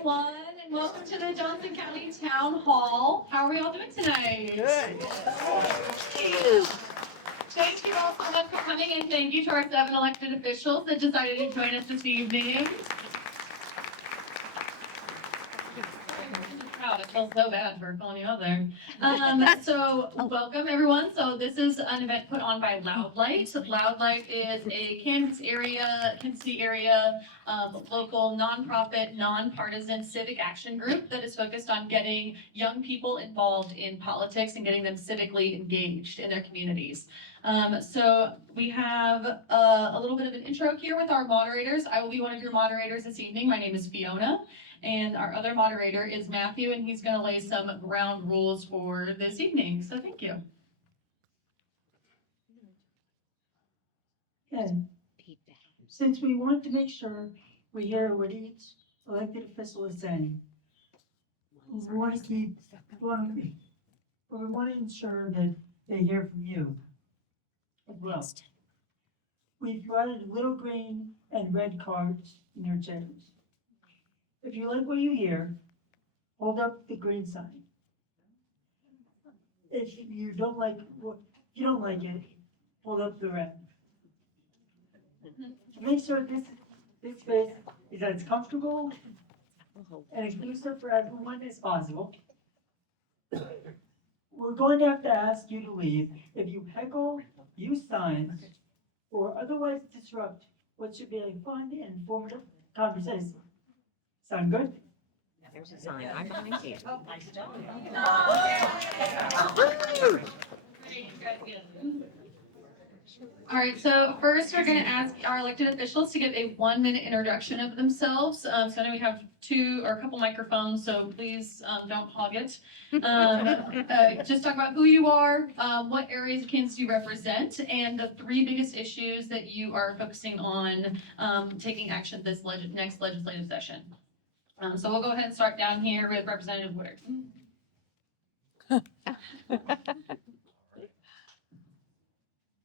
everyone, and welcome to the Johnson County Town Hall. How are we all doing tonight? Good. Thank you all so much for coming, and thank you to our 7 elected officials that decided to join us this evening. Wow, it feels so bad for calling you out there. So welcome everyone. So this is an event put on by Loud Light. Loud Light is a Kansas City area local nonprofit, nonpartisan civic action group that is focused on getting young people involved in politics and getting them civically engaged in their communities. So we have a little bit of an intro here with our moderators. I will be one of your moderators this evening. My name is Fiona. And our other moderator is Matthew, and he's going to lay some ground rules for this evening. So thank you. Okay. Since we want to make sure we hear what each elected official is saying, we want to ensure that they hear from you as well. We've provided little green and red cards in your chairs. If you like what you hear, hold up the green sign. If you don't like it, hold up the red. Make sure this space is as comfortable and inclusive for everyone as possible. We're going to have to ask you to leave if you heckle, use signs, or otherwise disrupt what should be a fun and informative conversation. Sound good? There's a sign. I'm behind you. All right, so first we're going to ask our elected officials to give a 1-minute introduction of themselves. So I know we have a couple microphones, so please don't hog it. Just talk about who you are, what areas of Kansas you represent, and the 3 biggest issues that you are focusing on taking action this next legislative session. So we'll go ahead and start down here with Representative Woodard. I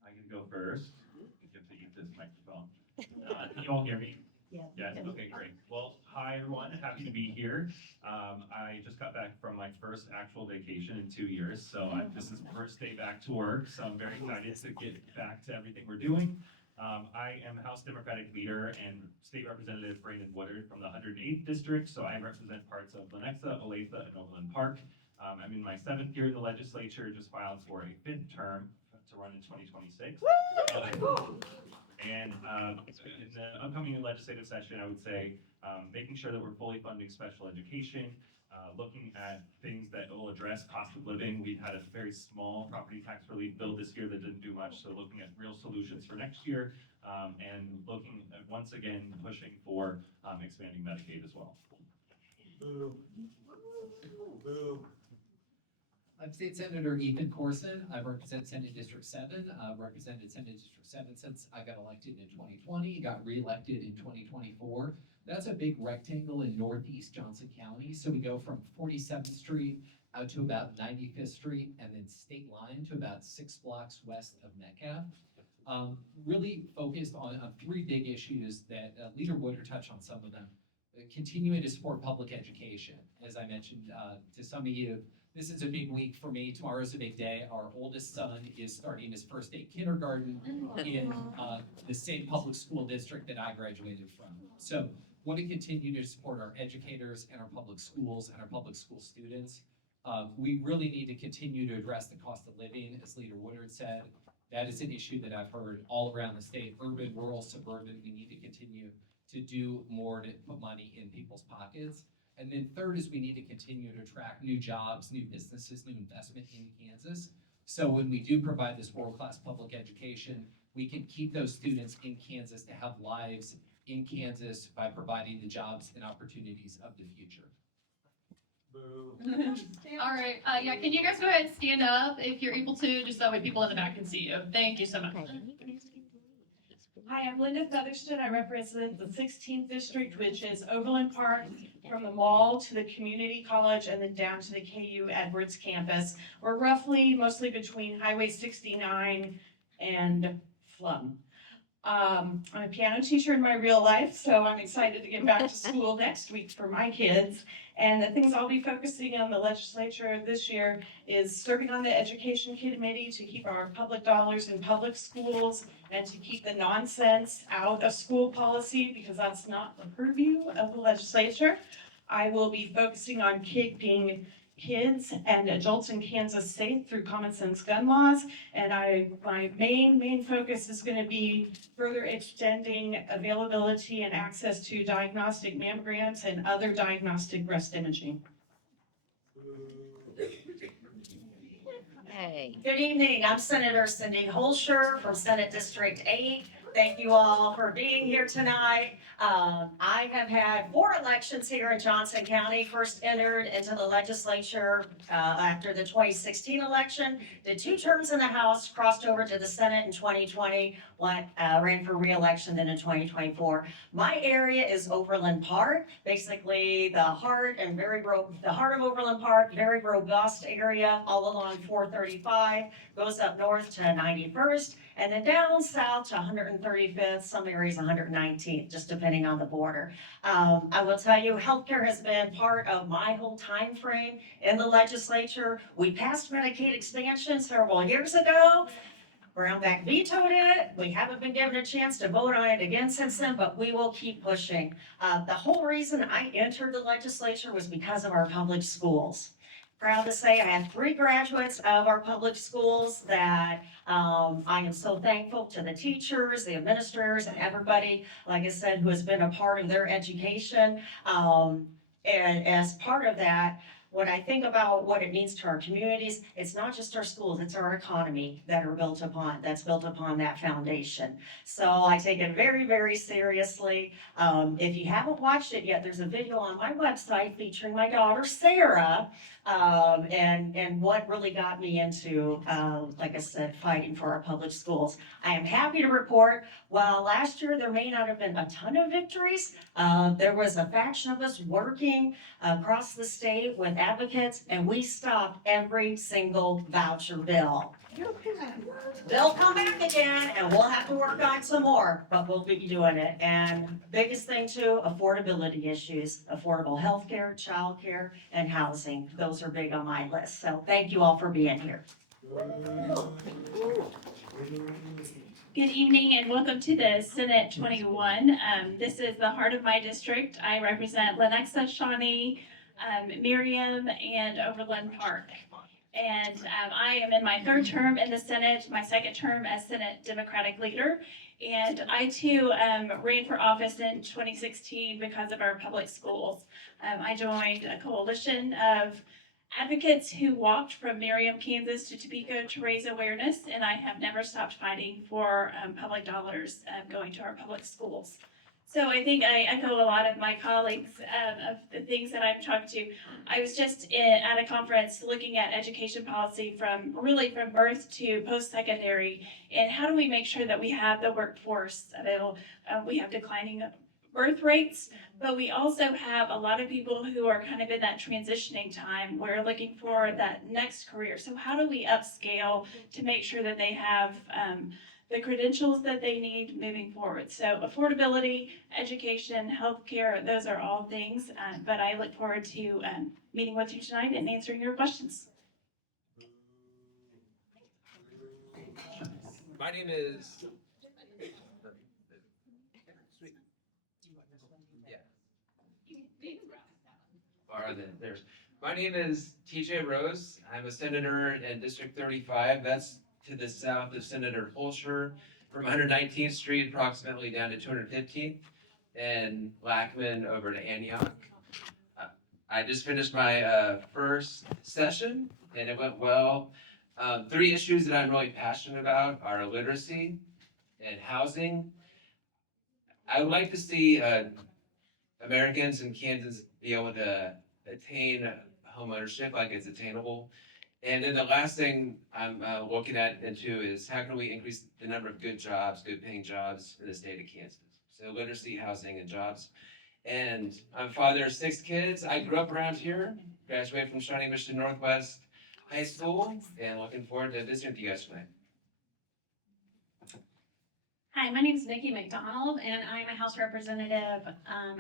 can go first. You have to use this microphone. Can you all hear me? Yeah. Yes, okay, great. Well, hi everyone, happy to be here. I just got back from my first actual vacation in 2 years, so this is the first day back to work, so I'm very excited to get back to everything we're doing. I am House Democratic Leader and State Representative Brandon Woodard from the 108th District, so I represent parts of Lenexa, Olathe, and Overland Park. I'm in my 7th year in the legislature, just filed for a 5th term to run in 2026. And in the upcoming legislative session, I would say making sure that we're fully funding special education, looking at things that will address cost of living. We've had a very small property tax relief bill this year that didn't do much, so looking at real solutions for next year, and looking at, once again, pushing for expanding Medicaid as well. Boo. Boo. I'm State Senator Ethan Corson. I represent Senate District 7. Represented Senate District 7 since I got elected in 2020, got reelected in 2024. That's a big rectangle in northeast Johnson County. So we go from 47th Street out to about 95th Street and then State Line to about 6 blocks west of Metcalf. Really focused on 3 big issues that Leader Woodard touched on some of them. Continuing to support public education. As I mentioned to some of you, this is a big week for me. Tomorrow's a big day. Our oldest son is starting his first day kindergarten in the same public school district that I graduated from. So want to continue to support our educators and our public schools and our public school students. We really need to continue to address the cost of living, as Leader Woodard said. That is an issue that I've heard all around the state, urban, rural, suburban. We need to continue to do more to put money in people's pockets. And then third is we need to continue to attract new jobs, new businesses, new investment in Kansas. So when we do provide this world-class public education, we can keep those students in Kansas to have lives in Kansas by providing the jobs and opportunities of the future. Boo. All right, yeah, can you guys go ahead and stand up if you're able to, just that way people in the back can see you. Thank you so much. Hi, I'm Linda Featherston. I represent the 16th district, which is Overland Park, from the mall to the community college and then down to the KU Edwards campus. We're roughly mostly between Highway 69 and Flum. I'm a piano teacher in my real life, so I'm excited to get back to school next week for my kids. And the things I'll be focusing on the legislature this year is serving on the education committee to keep our public dollars in public schools and to keep the nonsense out of school policy because that's not the purview of the legislature. I will be focusing on keeping kids and adults in Kansas safe through common sense gun laws. And my main focus is gonna be further extending availability and access to diagnostic mammograms and other diagnostic breast imaging. Hey. Good evening, I'm Senator Cindy Holscher from Senate District 8. Thank you all for being here tonight. I have had 4 elections here in Johnson County. First entered into the legislature after the 2016 election, did 2 terms in the House, crossed over to the Senate in 2020, ran for re-election then in 2024. My area is Overland Park, basically the heart of Overland Park, very robust area all along 435, goes up north to 91st, and then down south to 135th, some areas 119th, just depending on the border. I will tell you, healthcare has been part of my whole time frame in the legislature. We passed Medicaid expansion several years ago. Brownback vetoed it. We haven't been given a chance to vote on it again since then, but we will keep pushing. The whole reason I entered the legislature was because of our public schools. Proud to say I have 3 graduates of our public schools that I am so thankful to the teachers, the administrators, and everybody, like I said, who has been a part of their education. And as part of that, when I think about what it means to our communities, it's not just our schools, it's our economy that's built upon that foundation. So I take it very, very seriously. If you haven't watched it yet, there's a video on my website featuring my daughter, Sarah, and what really got me into, like I said, fighting for our public schools. I am happy to report, while last year there may not have been a ton of victories, there was a faction of us working across the state with advocates, and we stopped every single voucher bill. They'll come back again, and we'll have to work on some more, but we'll be doing it. And biggest thing too, affordability issues, affordable healthcare, childcare, and housing. Those are big on my list. So thank you all for being here. Good evening and welcome to the Senate 21. This is the heart of my district. I represent Lenexa, Shawnee, Miriam, and Overland Park. And I am in my 3rd term in the Senate, my 2nd term as Senate Democratic leader. And I too ran for office in 2016 because of our public schools. I joined a coalition of advocates who walked from Merriam, Kansas to Topeka to raise awareness, and I have never stopped fighting for public dollars going to our public schools. So I think I echo a lot of my colleagues of the things that I've talked to. I was just at a conference looking at education policy from birth to post-secondary, and how do we make sure that we have the workforce available? We have declining birth rates, but we also have a lot of people who are kind of in that transitioning time. We're looking for that next career. So how do we upscale to make sure that they have the credentials that they need moving forward? So affordability, education, healthcare, those are all things, but I look forward to meeting with you tonight and answering your questions. My name is. My name is TJ Rose. I'm a senator in District 35. That's to the south of Senator Holscher, from 119th Street approximately down to 215th, and Lackman over to Antioch. I just finished my first session and it went well. 3 issues that I'm really passionate about are literacy and housing. I would like to see Americans in Kansas be able to attain homeownership like it's attainable. And then the last thing I'm looking at into is how can we increase the number of good jobs, good paying jobs in the state of Kansas. So literacy, housing, and jobs. And I'm a father of 6 kids. I grew up around here, graduated from Shawnee Mission Northwest High School, and looking forward to visiting with you guys tonight. Hi, my name is Nikki McDonald, and I'm a House Representative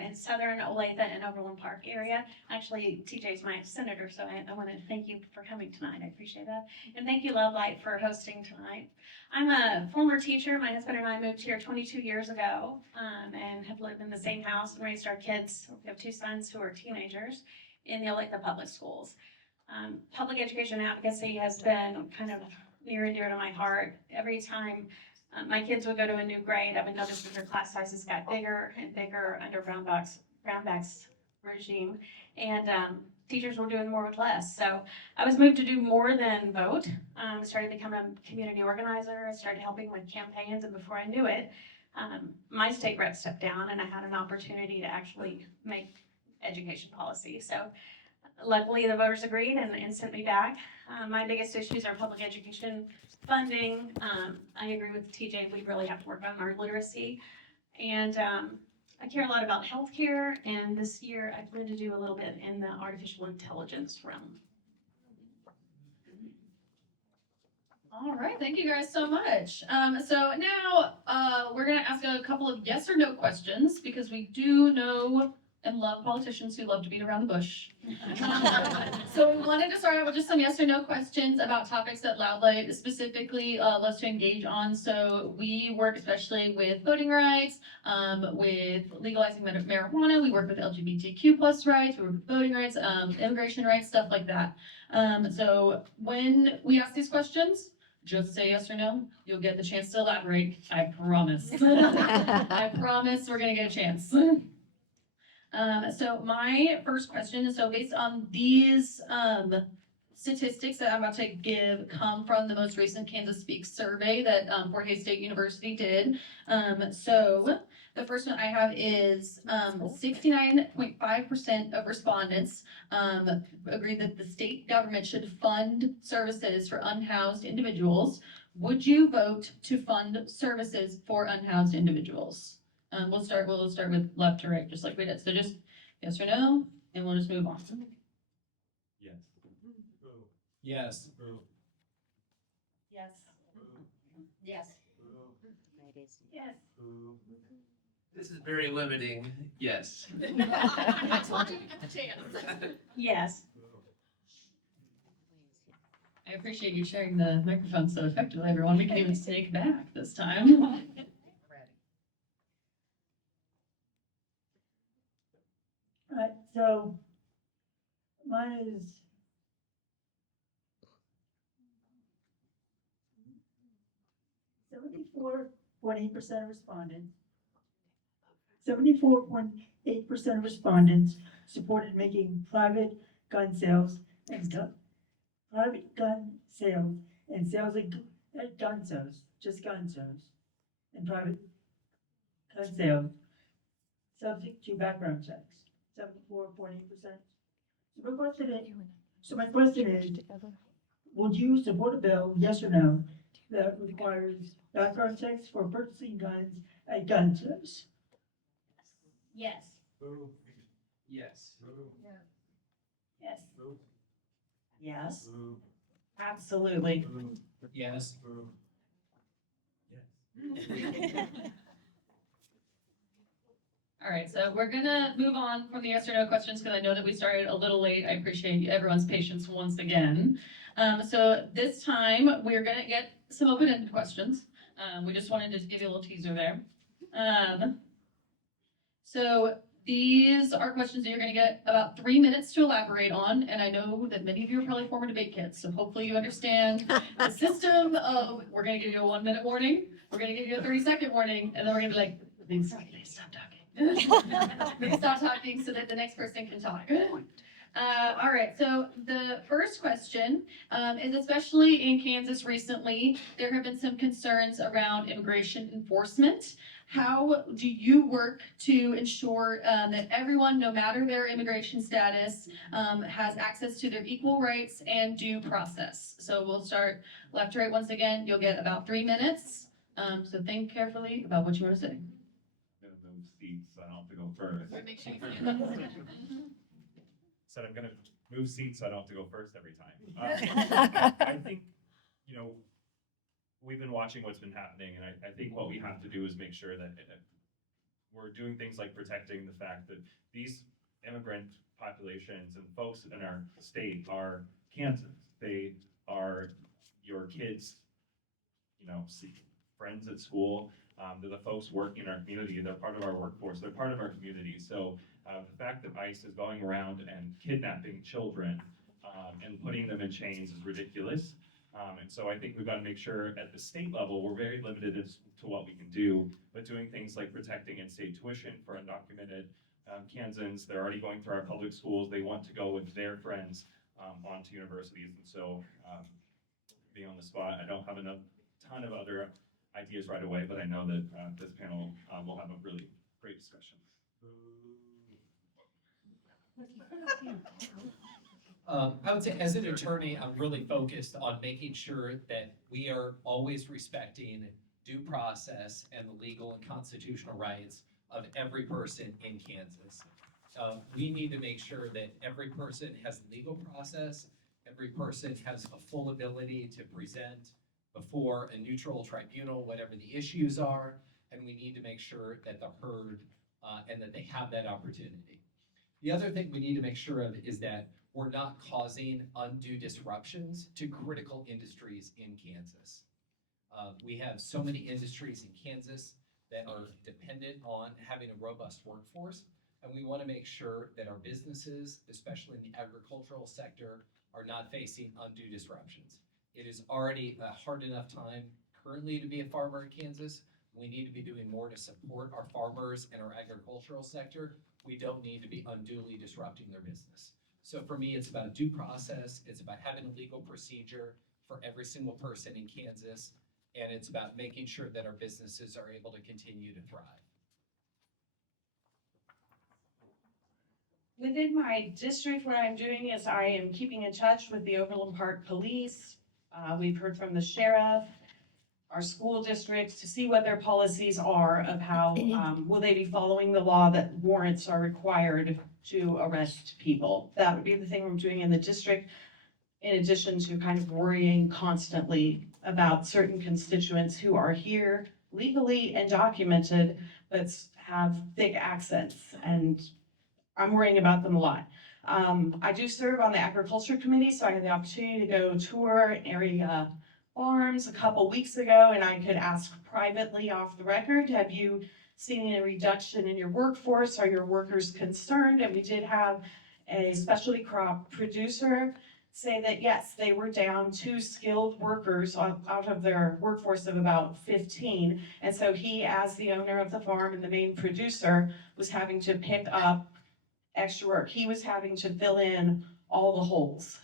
in Southern Olathe and Overland Park area. Actually, TJ's my senator, so I want to thank you for coming tonight. I appreciate that. And thank you, Love Light, for hosting tonight. I'm a former teacher. My husband and I moved here 22 years ago and have lived in the same house and raised our kids. We have two sons who are teenagers in the Olathe Public Schools. Public education advocacy has been kind of near and dear to my heart. Every time my kids would go to a new grade, I would notice that their class sizes got bigger and bigger under Brownback's regime, and teachers were doing more with less. So I was moved to do more than vote. I started becoming a community organizer. I started helping with campaigns, and before I knew it, my state rep stepped down, and I had an opportunity to actually make education policy. So luckily, the voters agreed and sent me back. My biggest issues are public education funding. I agree with TJ, we really have to work on our literacy. And I care a lot about healthcare, and this year I plan to do a little bit in the artificial intelligence realm. All right, thank you guys so much. So now we're gonna ask a couple of yes or no questions because we do know and love politicians who love to beat around the bush. So we wanted to start out with just some yes or no questions about topics that Loudlight specifically loves to engage on. So we work especially with voting rights, with legalizing marijuana. We work with LGBTQ plus rights. We work with voting rights, immigration rights, stuff like that. So when we ask these questions, just say yes or no. You'll get the chance to elaborate. I promise. I promise we're gonna get a chance. So my first question is, so based on these statistics that I'm about to give come from the most recent Kansas Speaks survey that Fort Hays State University did. So the first one I have is 69.5% of respondents agreed that the state government should fund services for unhoused individuals. Would you vote to fund services for unhoused individuals? We'll start with left to right, just like we did. So just yes or no, and we'll just move on. Yes. Yes. Yes. Yes. Yes. This is very limiting, yes. I told you to get the chance. Yes. I appreciate you sharing the microphone so effectively, everyone. We can even take back this time. Alright, so mine is seventy-four point eight percent of respondents. 74.8% of respondents supported making private gun sales and private gun sales and sales at gun sales, just gun sales, and private gun sales subject to background checks. 74.8%. So my question is, would you support a bill, yes or no, that requires background checks for purchasing guns at gun shows? Yes. Yes. Yes. Yes, absolutely. Yes. All right, so we're gonna move on from the yes or no questions because I know that we started a little late. I appreciate everyone's patience once again. So this time we're gonna get some open-ended questions. We just wanted to give you a little teaser there. So these are questions that you're gonna get about 3 minutes to elaborate on, and I know that many of you are probably former debate kids, so hopefully you understand the system of, we're gonna give you a 1 minute warning, we're gonna give you a 30-second warning, and then we're gonna be like, please stop talking. Please stop talking so that the next person can talk. All right, so the first question is, especially in Kansas recently, there have been some concerns around immigration enforcement. How do you work to ensure that everyone, no matter their immigration status, has access to their equal rights and due process? So we'll start left to right once again. You'll get about 3 minutes. So think carefully about what you want to say. I'm gonna move seats so I don't have to go first. Make sure you Said I'm gonna move seats so I don't have to go first every time. I think, we've been watching what's been happening, and I think what we have to do is make sure that we're doing things like protecting the fact that these immigrant populations and folks in our state are Kansans. They are your kids, you know, friends at school. They're the folks working in our community. They're part of our workforce. They're part of our community. So the fact that ICE is going around and kidnapping children and putting them in chains is ridiculous. And so I think we've got to make sure at the state level, we're very limited as to what we can do, but doing things like protecting in-state tuition for undocumented Kansans. They're already going through our public schools. They want to go with their friends onto universities. And so being on the spot, I don't have a ton of other ideas right away, but I know that this panel will have a really great discussion. I would say as an attorney, I'm really focused on making sure that we are always respecting due process and the legal and constitutional rights of every person in Kansas. We need to make sure that every person has legal process, every person has a full ability to present before a neutral tribunal, whatever the issues are, and we need to make sure that they're heard and that they have that opportunity. The other thing we need to make sure of is that we're not causing undue disruptions to critical industries in Kansas. We have so many industries in Kansas that are dependent on having a robust workforce, and we want to make sure that our businesses, especially in the agricultural sector, are not facing undue disruptions. It is already a hard enough time currently to be a farmer in Kansas. We need to be doing more to support our farmers and our agricultural sector. We don't need to be unduly disrupting their business. So for me, it's about due process. It's about having a legal procedure for every single person in Kansas. And it's about making sure that our businesses are able to continue to thrive. Within my district, what I'm doing is I am keeping in touch with the Overland Park Police. We've heard from the sheriff, our school districts, to see what their policies are of how, will they be following the law that warrants are required to arrest people. That would be the thing I'm doing in the district, in addition to kind of worrying constantly about certain constituents who are here legally and documented, but have thick accents, and I'm worrying about them a lot. I do serve on the agriculture committee, so I had the opportunity to go tour area farms a couple weeks ago, and I could ask privately off the record, have you seen a reduction in your workforce? Are your workers concerned? And we did have a specialty crop producer say that yes, they were down 2 skilled workers out of their workforce of about 15. And so he, as the owner of the farm and the main producer, was having to pick up extra work. He was having to fill in all the holes.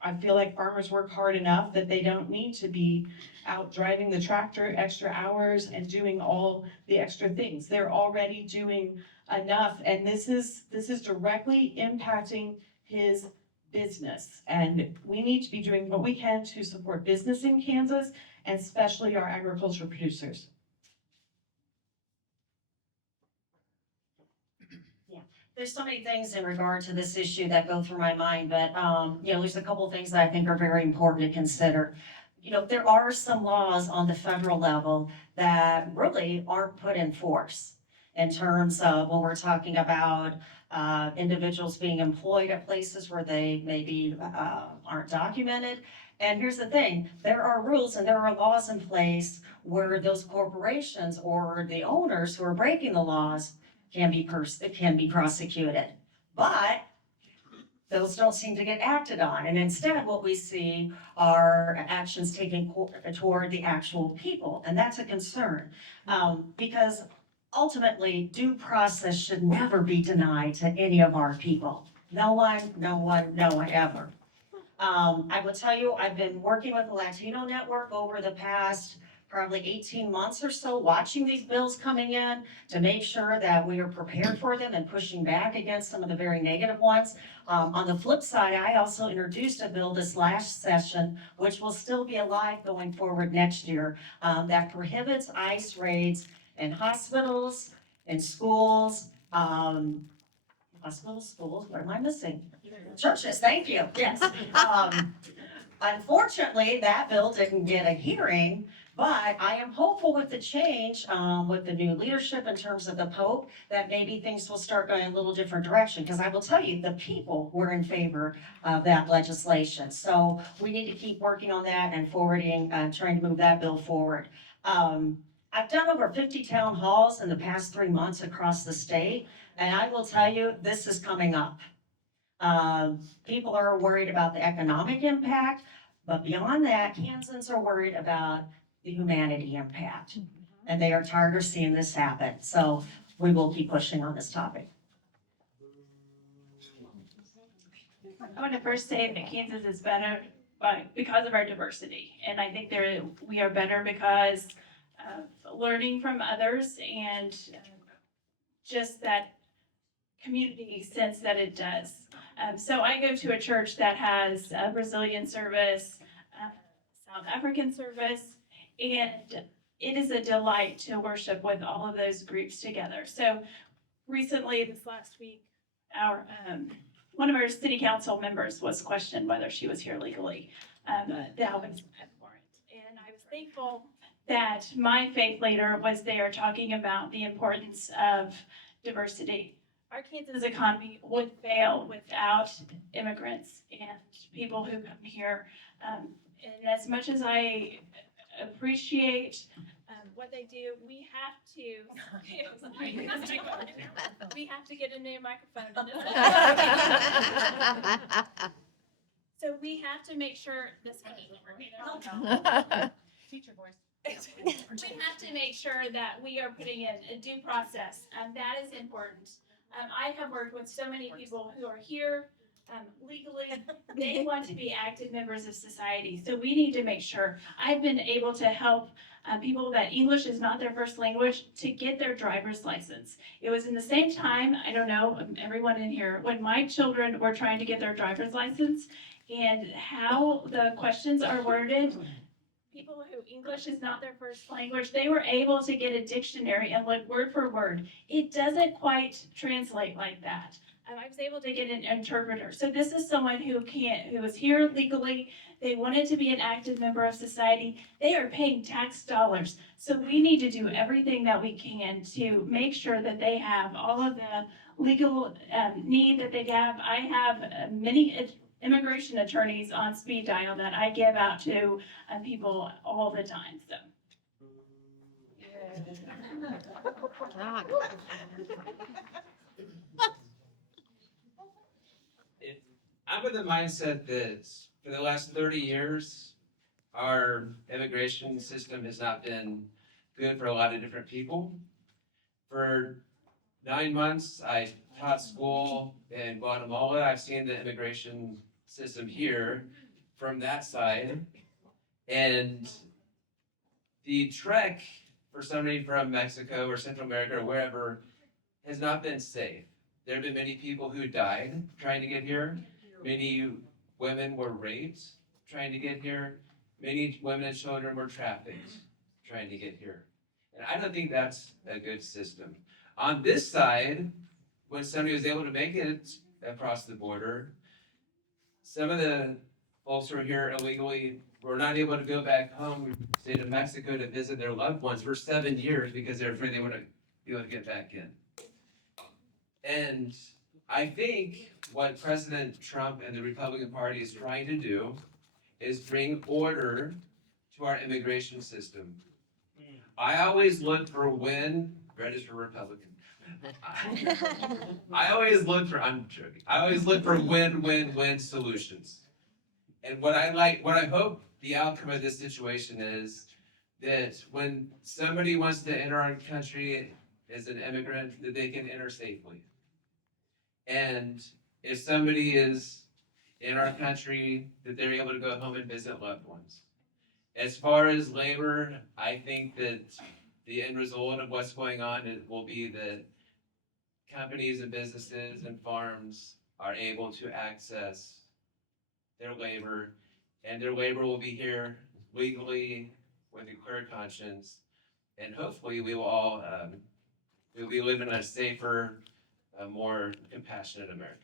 I feel like farmers work hard enough that they don't need to be out driving the tractor extra hours and doing all the extra things. They're already doing enough, and this is directly impacting his business. And we need to be doing what we can to support business in Kansas, and especially our agriculture producers. There's so many things in regard to this issue that go through my mind, but, there's a couple of things that I think are very important to consider. There are some laws on the federal level that really aren't put in force in terms of when we're talking about individuals being employed at places where they maybe aren't documented. And here's the thing, there are rules and there are laws in place where those corporations or the owners who are breaking the laws can be prosecuted. But those don't seem to get acted on. And instead, what we see are actions taken toward the actual people. And that's a concern because ultimately, due process should never be denied to any of our people. No one ever. I will tell you, I've been working with the Latino Network over the past probably 18 months or so, watching these bills coming in to make sure that we are prepared for them and pushing back against some of the very negative ones. On the flip side, I also introduced a bill this last session, which will still be alive going forward next year, that prohibits ICE raids in hospitals, in schools, schools, what am I missing? Churches, thank you, yes. Unfortunately, that bill didn't get a hearing, but I am hopeful with the change, with the new leadership in terms of the Pope, that maybe things will start going a little different direction. Because I will tell you, the people were in favor of that legislation. So we need to keep working on that and forwarding, trying to move that bill forward. I've done over 50 town halls in the past 3 months across the state, and I will tell you, this is coming up. People are worried about the economic impact, but beyond that, Kansans are worried about the humanity impact. And they are tired of seeing this happen. So we will keep pushing on this topic. I want to first say that Kansas is better because of our diversity. And I think we are better because of learning from others and just that community sense that it does. So I go to a church that has a Brazilian service, South African service, and it is a delight to worship with all of those groups together. So recently, this last week, one of our city council members was questioned whether she was here legally. That was at warrant. And I was thankful that my faith leader was there talking about the importance of diversity. Our Kansas economy would fail without immigrants and people who come here. And as much as I appreciate what they do, we have to get a new microphone. So we have to make sure this teacher voice. We have to make sure that we are putting in a due process, and that is important. I have worked with so many people who are here legally. They want to be active members of society, so we need to make sure. I've been able to help people that English is not their first language to get their driver's license. It was in the same time, I don't know, everyone in here, when my children were trying to get their driver's license and how the questions are worded. People who English is not their first language, they were able to get a dictionary and look word for word. It doesn't quite translate like that. I was able to get an interpreter. So this is someone who is here legally. They wanted to be an active member of society. They are paying tax dollars. So we need to do everything that we can to make sure that they have all of the legal need that they have. I have many immigration attorneys on speed dial that I give out to people all the time, so. I'm of the mindset that for the last 30 years, our immigration system has not been good for a lot of different people. For 9 months, I taught school in Guatemala. I've seen the immigration system here from that side. And the trek for somebody from Mexico or Central America or wherever has not been safe. There have been many people who died trying to get here. Many women were raped trying to get here. Many women and children were trafficked trying to get here. And I don't think that's a good system. On this side, when somebody was able to make it across the border, some of the folks who are here illegally were not able to go back home to the state of Mexico to visit their loved ones for 7 years because they're afraid they wouldn't be able to get back in. And I think what President Trump and the Republican Party is trying to do is bring order to our immigration system. I always look for register Republican. I'm joking. I always look for win-win-win solutions. And what I hope the outcome of this situation is that when somebody wants to enter our country as an immigrant, that they can enter safely. And if somebody is in our country, that they're able to go home and visit loved ones. As far as labor, I think that the end result of what's going on will be that companies and businesses and farms are able to access their labor, and their labor will be here legally with a clear conscience, and hopefully we will all we'll be living in a safer, more compassionate America.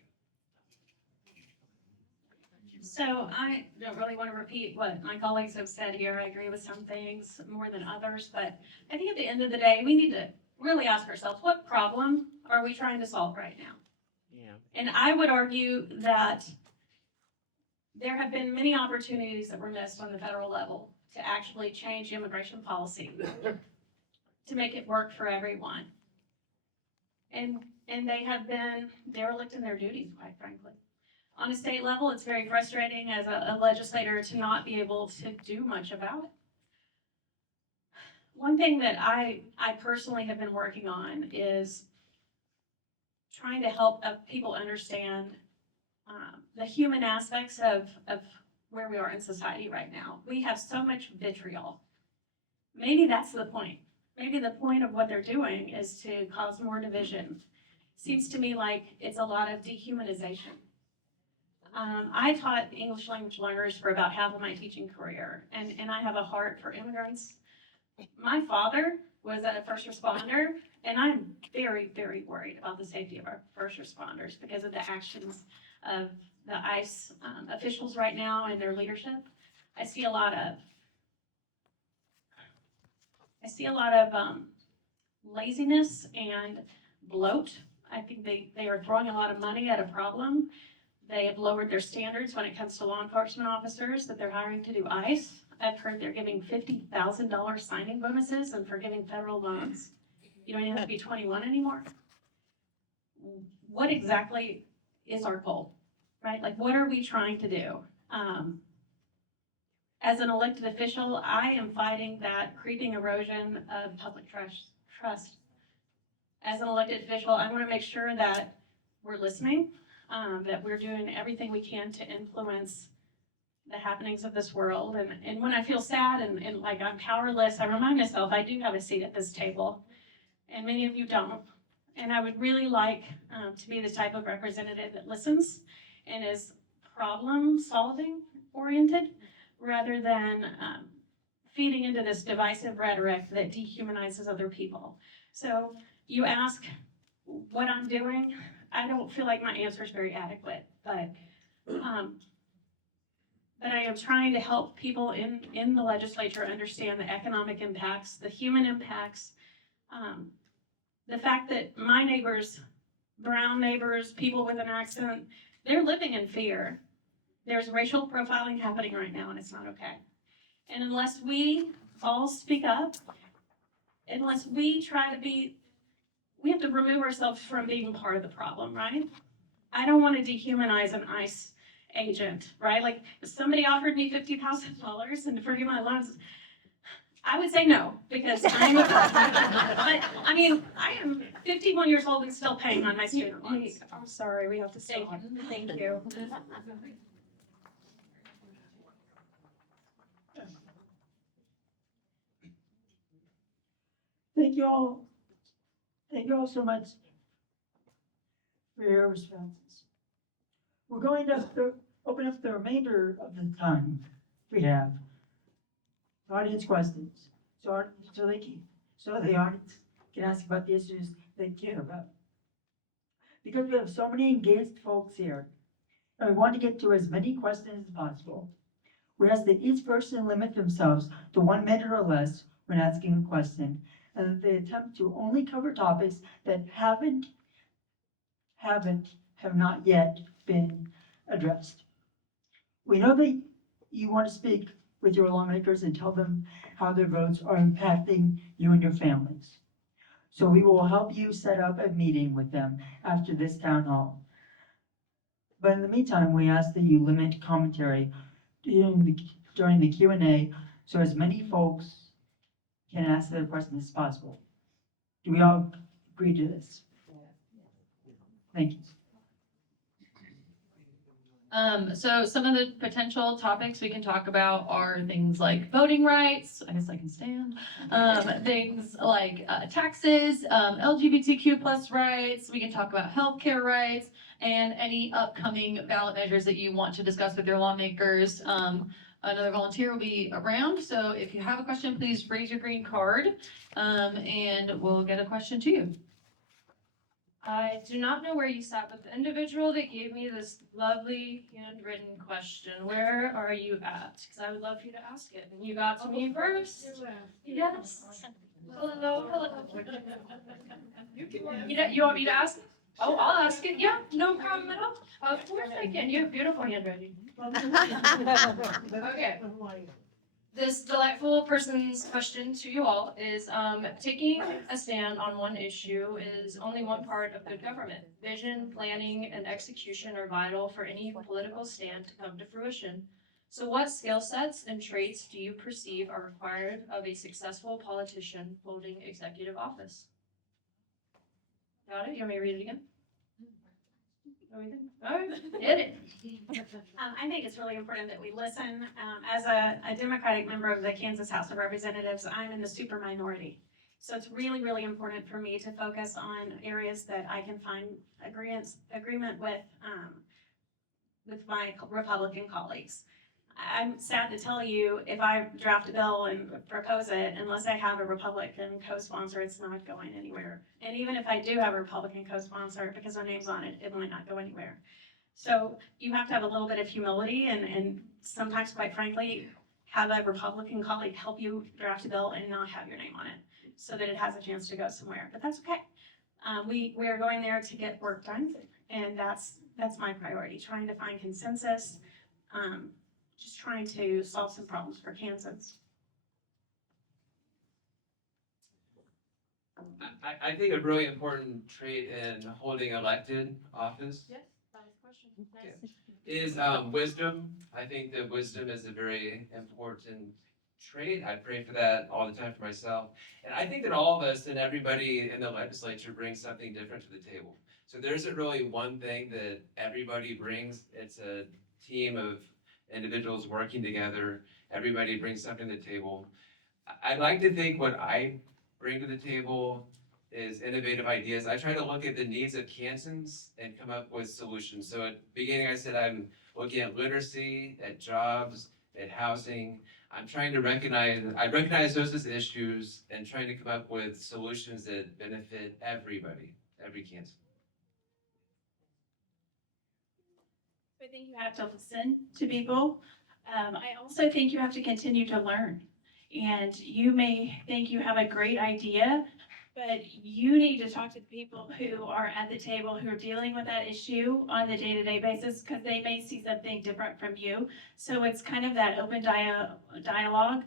So I don't really want to repeat what my colleagues have said here. I agree with some things more than others, but I think at the end of the day, we need to really ask ourselves, what problem are we trying to solve right now? Yeah. And I would argue that there have been many opportunities that were missed on the federal level to actually change immigration policy, to make it work for everyone. And they have been derelict in their duties, quite frankly. On a state level, it's very frustrating as a legislator to not be able to do much about it. One thing that I personally have been working on is trying to help people understand the human aspects of where we are in society right now. We have so much vitriol. Maybe that's the point. Maybe the point of what they're doing is to cause more division. Seems to me like it's a lot of dehumanization. I taught English language learners for about half of my teaching career, and I have a heart for immigrants. My father was a first responder, and I'm very, very worried about the safety of our first responders because of the actions of the ICE officials right now and their leadership. I see a lot of laziness and bloat. I think they are throwing a lot of money at a problem. They have lowered their standards when it comes to law enforcement officers that they're hiring to do ICE. I've heard they're giving $50,000 signing bonuses and forgiving federal loans. You don't even have to be 21 anymore. What exactly is our goal, right? Like, what are we trying to do? As an elected official, I am fighting that creeping erosion of public trust. As an elected official, I want to make sure that we're listening, that we're doing everything we can to influence the happenings of this world. And when I feel sad and like I'm powerless, I remind myself I do have a seat at this table, and many of you don't. And I would really like to be the type of representative that listens and is problem-solving oriented, rather than feeding into this divisive rhetoric that dehumanizes other people. So you ask what I'm doing. I don't feel like my answer is very adequate, but I am trying to help people in the legislature understand the economic impacts, the human impacts, the fact that my neighbors, brown neighbors, people with an accent, they're living in fear. There's racial profiling happening right now, and it's not okay. And unless we all speak up, unless we try to be, we have to remove ourselves from being part of the problem, right? I don't want to dehumanize an ICE agent, right? Like, if somebody offered me $50,000 and to forgive my loans, I would say no, because but I mean, I am 51 years old and still paying on my student loans. I'm sorry, we have to stop. Thank you. Thank you all. Thank you all so much for your responses. We're going to open up the remainder of the time we have audience questions. So the audience can ask about the issues they care about. Because we have so many engaged folks here, and we want to get to as many questions as possible, we ask that each person limit themselves to 1 minute or less when asking a question, and that they attempt to only cover topics that have not yet been addressed. We know that you want to speak with your lawmakers and tell them how their votes are impacting you and your families. So we will help you set up a meeting with them after this town hall. But in the meantime, we ask that you limit commentary during the Q&A so as many folks can ask their questions as possible. Do we all agree to this? Thank you. So some of the potential topics we can talk about are things like voting rights, I guess I can stand, things like taxes, LGBTQ plus rights, we can talk about healthcare rights, and any upcoming ballot measures that you want to discuss with your lawmakers. Another volunteer will be around, so if you have a question, please raise your green card, and we'll get a question to you. I do not know where you sat, but the individual that gave me this lovely handwritten question, where are you at? Because I would love for you to ask it. And you got to me first. Yes. Hello, hello. You want me to ask it? Oh, I'll ask it. Yeah, no problem at all. Of course I can. You have beautiful handwriting. Okay. This delightful person's question to you all is, taking a stand on one issue is only one part of good government. Vision, planning, and execution are vital for any political stand to come to fruition. So what skill sets and traits do you perceive are required of a successful politician holding executive office? Got it? You want me to read it again? All right, hit it. I think it's really important that we listen. As a Democratic member of the Kansas House of Representatives, I'm in the super minority. So it's really, really important for me to focus on areas that I can find agreement with my Republican colleagues. I'm sad to tell you, if I draft a bill and propose it, unless I have a Republican co-sponsor, it's not going anywhere. And even if I do have a Republican co-sponsor, because my name's on it, it might not go anywhere. So you have to have a little bit of humility and sometimes, quite frankly, have a Republican colleague help you draft a bill and not have your name on it so that it has a chance to go somewhere. But that's okay. We are going there to get work done, and that's my priority, trying to find consensus, just trying to solve some problems for Kansas. I think a really important trait in holding elected office Yes, that was the question. Nice. is wisdom. I think that wisdom is a very important trait. I pray for that all the time for myself. And I think that all of us and everybody in the legislature brings something different to the table. So there isn't really one thing that everybody brings. It's a team of individuals working together. Everybody brings something to the table. I like to think what I bring to the table is innovative ideas. I try to look at the needs of Kansans and come up with solutions. So at the beginning I said I'm looking at literacy, at jobs, at housing. I'm trying to recognize those as issues and trying to come up with solutions that benefit everybody, every Kansan. I think you have to listen to people. I also think you have to continue to learn. And you may think you have a great idea, but you need to talk to the people who are at the table, who are dealing with that issue on the day-to-day basis, because they may see something different from you. So it's kind of that open dialogue.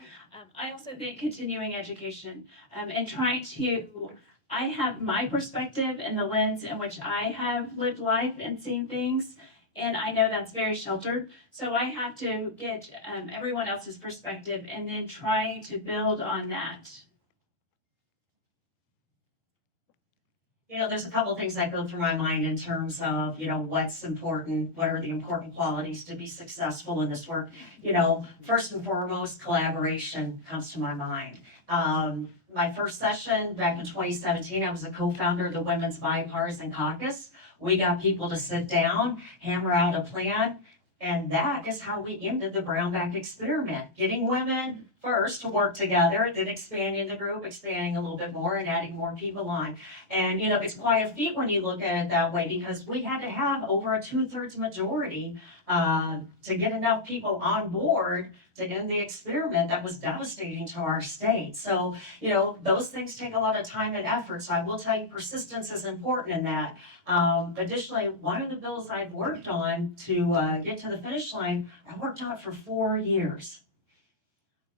I also think continuing education and trying to, I have my perspective and the lens in which I have lived life and seen things. And I know that's very sheltered. So I have to get everyone else's perspective and then try to build on that. You know, there's a couple of things that go through my mind in terms of, what's important, what are the important qualities to be successful in this work. First and foremost, collaboration comes to my mind. My first session back in 2017, I was a co-founder of the Women's Bipartisan Caucus. We got people to sit down, hammer out a plan, and that is how we ended the Brownback experiment. Getting women first to work together, then expanding the group, expanding a little bit more and adding more people on. And, it's quite a feat when you look at it that way, because we had to have over a 2/3 majority to get enough people on board to end the experiment that was devastating to our state. So, those things take a lot of time and effort. So I will tell you, persistence is important in that. Additionally, one of the bills I've worked on to get to the finish line, I worked on it for 4 years.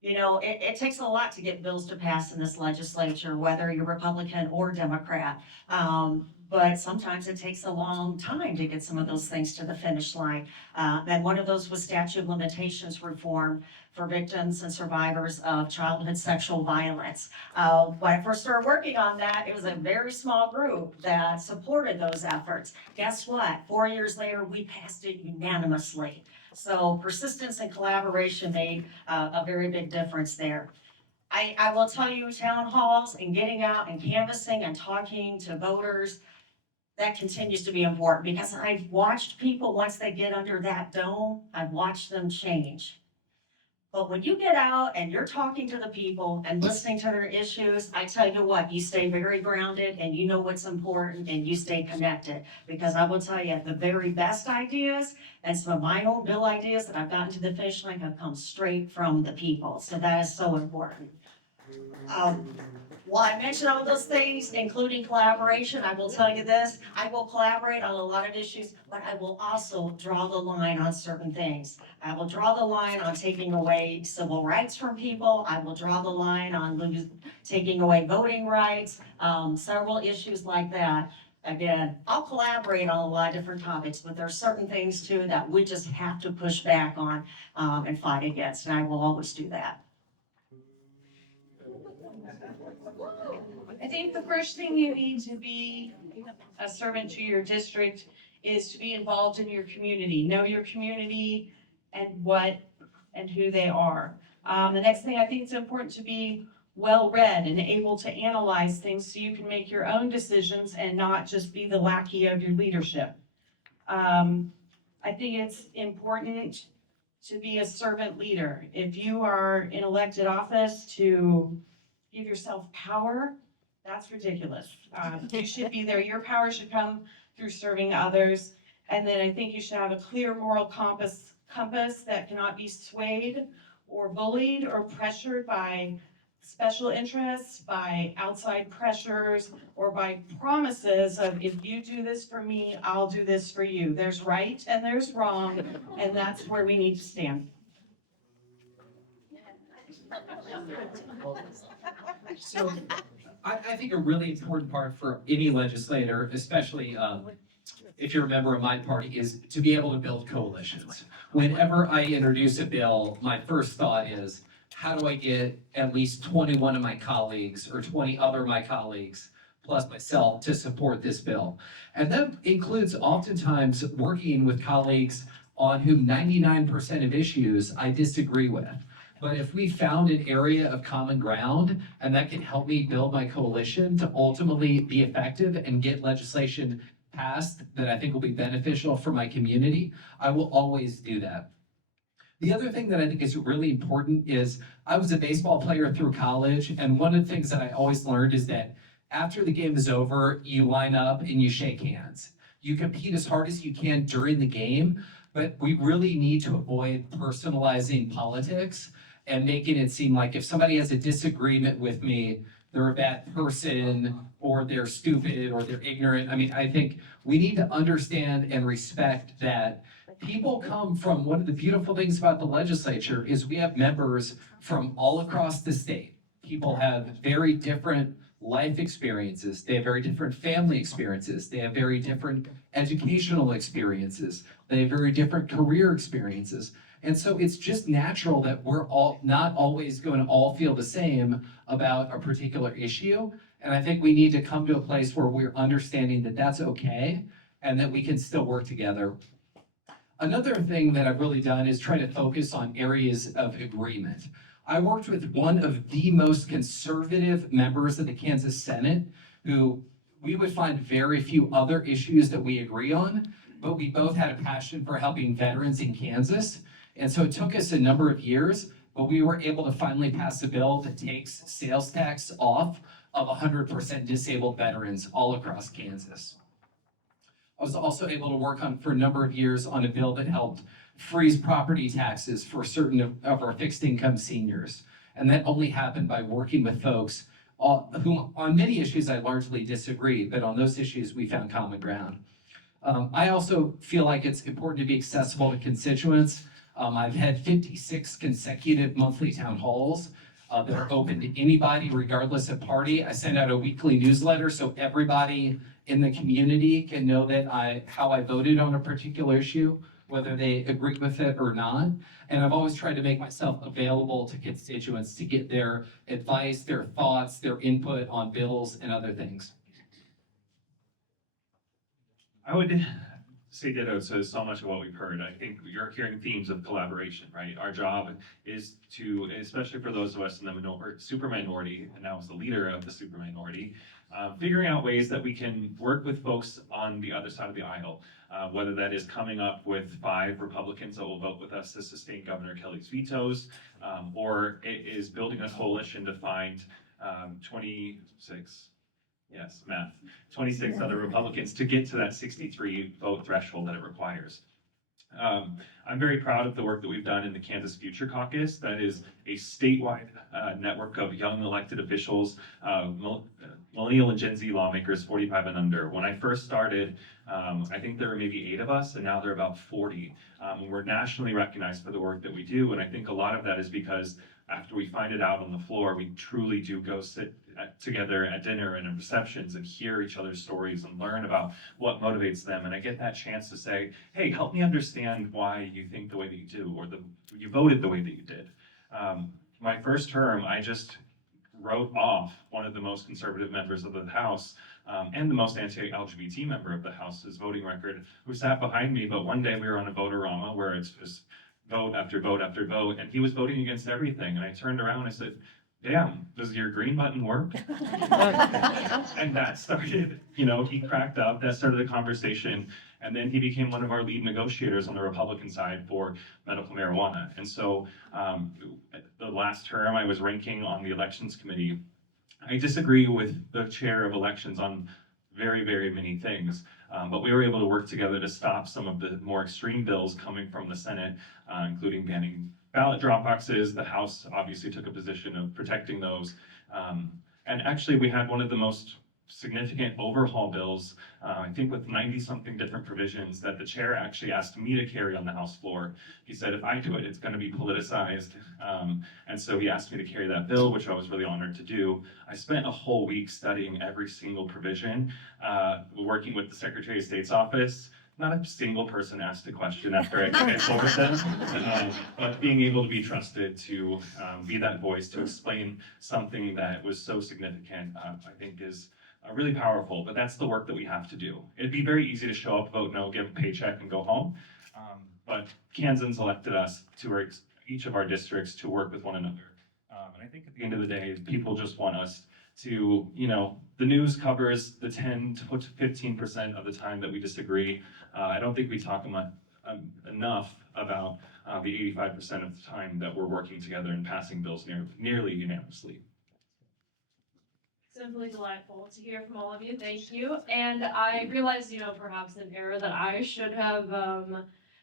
It takes a lot to get bills to pass in this legislature, whether you're Republican or Democrat. But sometimes it takes a long time to get some of those things to the finish line. And one of those was statute of limitations reform for victims and survivors of childhood sexual violence. When I first started working on that, it was a very small group that supported those efforts. Guess what? 4 years later, we passed it unanimously. So persistence and collaboration made a very big difference there. I will tell you, town halls and getting out and canvassing and talking to voters, that continues to be important, because I've watched people, once they get under that dome, I've watched them change. But when you get out and you're talking to the people and listening to their issues, I tell you what, you stay very grounded and you know what's important and you stay connected. Because I will tell you, the very best ideas and some of my own bill ideas that I've gotten to the finish line have come straight from the people. So that is so important. While I mentioned all those things, including collaboration, I will tell you this, I will collaborate on a lot of issues, but I will also draw the line on certain things. I will draw the line on taking away civil rights from people. I will draw the line on taking away voting rights, several issues like that. Again, I'll collaborate on a lot of different topics, but there are certain things too that we just have to push back on, and fight against, and I will always do that. I think the first thing you need to be a servant to your district is to be involved in your community. Know your community and what and who they are. The next thing, I think it's important to be well-read and able to analyze things so you can make your own decisions and not just be the lackey of your leadership. I think it's important to be a servant leader. If you are in elected office to give yourself power, that's ridiculous. You should be there. Your power should come through serving others. And then I think you should have a clear moral compass that cannot be swayed or bullied or pressured by special interests, by outside pressures, or by promises of, if you do this for me, I'll do this for you. There's right and there's wrong, and that's where we need to stand. So I think a really important part for any legislator, especially if you're a member of my party, is to be able to build coalitions. Whenever I introduce a bill, my first thought is, how do I get at least 21 of my colleagues or 20 other of my colleagues plus myself to support this bill? And that includes oftentimes working with colleagues on whom 99% of issues I disagree with. But if we found an area of common ground, and that can help me build my coalition to ultimately be effective and get legislation passed that I think will be beneficial for my community, I will always do that. The other thing that I think is really important is I was a baseball player through college, and one of the things that I always learned is that after the game is over, you line up and you shake hands. You compete as hard as you can during the game, but we really need to avoid personalizing politics and making it seem like if somebody has a disagreement with me, they're a bad person, or they're stupid, or they're ignorant. I mean, I think we need to understand and respect that people come from, one of the beautiful things about the legislature is we have members from all across the state. People have very different life experiences. They have very different family experiences. They have very different educational experiences. They have very different career experiences. And so it's just natural that we're all not always going to all feel the same about a particular issue. And I think we need to come to a place where we're understanding that that's okay and that we can still work together. Another thing that I've really done is try to focus on areas of agreement. I worked with one of the most conservative members of the Kansas Senate, who we would find very few other issues that we agree on, but we both had a passion for helping veterans in Kansas. And so it took us a number of years, but we were able to finally pass a bill that takes sales tax off of 100% disabled veterans all across Kansas. I was also able to work on, for a number of years, on a bill that helped freeze property taxes for certain of our fixed income seniors. And that only happened by working with folks who, on many issues I largely disagree, but on those issues we found common ground. I also feel like it's important to be accessible to constituents. I've had 56 consecutive monthly town halls that are open to anybody regardless of party. I send out a weekly newsletter so everybody in the community can know that how I voted on a particular issue, whether they agree with it or not. And I've always tried to make myself available to constituents to get their advice, their thoughts, their input on bills and other things. I would say ditto to so much of what we've heard. I think you're hearing themes of collaboration, right? Our job is to, especially for those of us in the super minority, and now as the leader of the super minority, figuring out ways that we can work with folks on the other side of the aisle, whether that is coming up with 5 Republicans that will vote with us to sustain Governor Kelly's vetoes, or it is building a coalition to find 26, yes, math, 26 other Republicans to get to that 63 vote threshold that it requires. I'm very proud of the work that we've done in the Kansas Future Caucus. That is a statewide network of young elected officials, millennial and Gen Z lawmakers, 45 and under. When I first started, I think there were maybe 8 of us, and now there are about 40. We're nationally recognized for the work that we do, and I think a lot of that is because after we find it out on the floor, we truly do go sit together at dinner and in receptions and hear each other's stories and learn about what motivates them. And I get that chance to say, hey, help me understand why you think the way that you do, or you voted the way that you did. My first term, I just wrote off one of the most conservative members of the House and the most anti-LGBT member of the House's voting record, who sat behind me. But one day we were on a vote-a-rama where it's just vote after vote after vote, and he was voting against everything. And I turned around and I said, damn, does your green button work? And that started, he cracked up, that started a conversation. And then he became one of our lead negotiators on the Republican side for medical marijuana. And so the last term I was ranking on the elections committee. I disagree with the chair of elections on very, very many things. But we were able to work together to stop some of the more extreme bills coming from the Senate, including banning ballot drop boxes. The House obviously took a position of protecting those. And actually, we had one of the most significant overhaul bills, I think with 90-something different provisions, that the chair actually asked me to carry on the House floor. He said, if I do it, it's going to be politicized. And so he asked me to carry that bill, which I was really honored to do. I spent a whole week studying every single provision, working with the Secretary of State's office. Not a single person asked a question after I went over them, but being able to be trusted to be that voice to explain something that was so significant, I think is really powerful. But that's the work that we have to do. It'd be very easy to show up, vote no, give a paycheck, and go home. But Kansans elected us to each of our districts to work with one another. And I think at the end of the day, people just want us to, the news covers the 10 to 15% of the time that we disagree. I don't think we talk enough about the 85% of the time that we're working together and passing bills nearly unanimously. Simply delightful to hear from all of you. Thank you. And I realize, perhaps an error that I should have